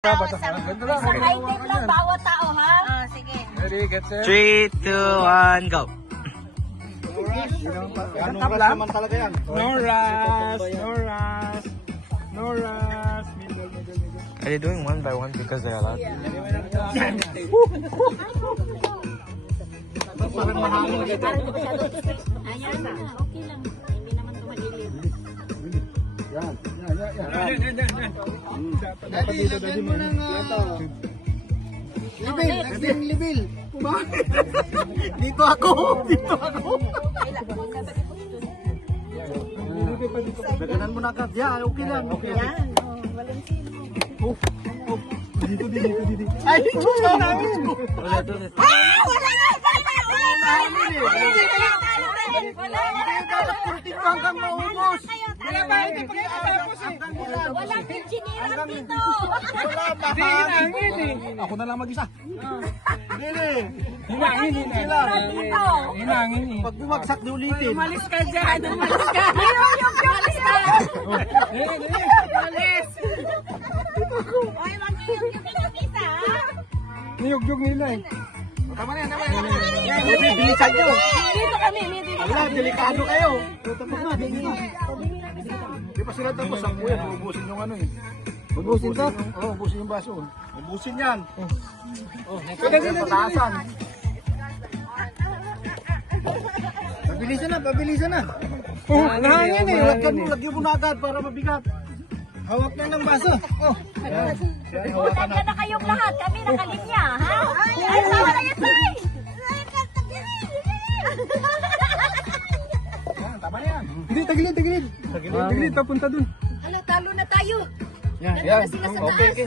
Isang item lang bawat tao, ha? Oh, sige. Ready, get set. 3, 2, 1, go. Tap lang. Talaga yan. No rush, no rush. No rush. Middle. Are they doing one by one because they're allowed? Ayan na, okay lang. Hindi naman tumadilin. Yan. Dapat dito, daddy mo. Libil. Dito ako. Daganan mo na agad. Yan, okay lang. Yan, oh, Dito. Ay, wala hanggang maubos. Wala ba? Hindi pa kayo matapos eh. walang engineer dito. Wala ba? Hinangin eh. Ako na lang mag-isa. Hinangin eh. Pag bumagsak di ulitin. Umalis ka dyan, umalis ka. Umalis ka. Umalis. Oy, wag niyo yung pinag-isa, ha? Niyog-yog nila eh. Tama na yan. Dito kami, dito. Wala, delikado kayo. Tapos na, di pa sila tapos. Ako yan, ubusin yung ano eh. Ubusin to? Oo, ubusin yung baso. Ubusin yan. Pwede sila pataasan. Pabilisan na. Nahangin eh. Lagyan mo na agad para mabigat. Hawak na ng baso. Ulan na kayong lahat. Kami nakalinya, ha? Ay, sama na yan, Tay! Tama na yan. Hindi, tagilid. Tagilid, papunta dun. Ala, talo na tayo. Yan. Nandun na sila sa taas. Okay.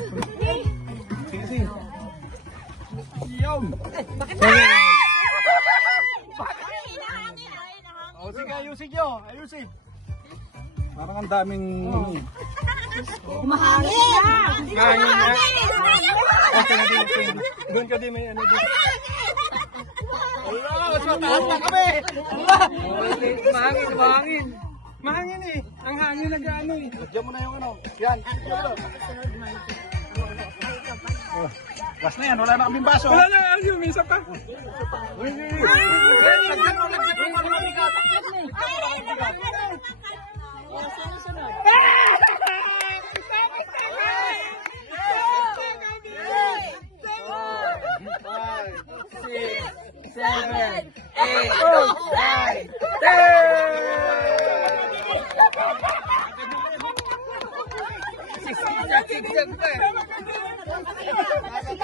Sige. Yun. Bakit ba? O sige, ayusin nyo. Ayusin. Parang ang daming... Umahangin na! Hangin na. Okay na din. Doon ka din may ano din. Allah, mas mataas na kami. Allah. Mahangin eh. Ang hangin na gaano eh. Lagyan mo na yung ano. Yan. Gas na yan. Wala na kaming baso. Wala na. Ayun, may isa pa. Lagyan mo.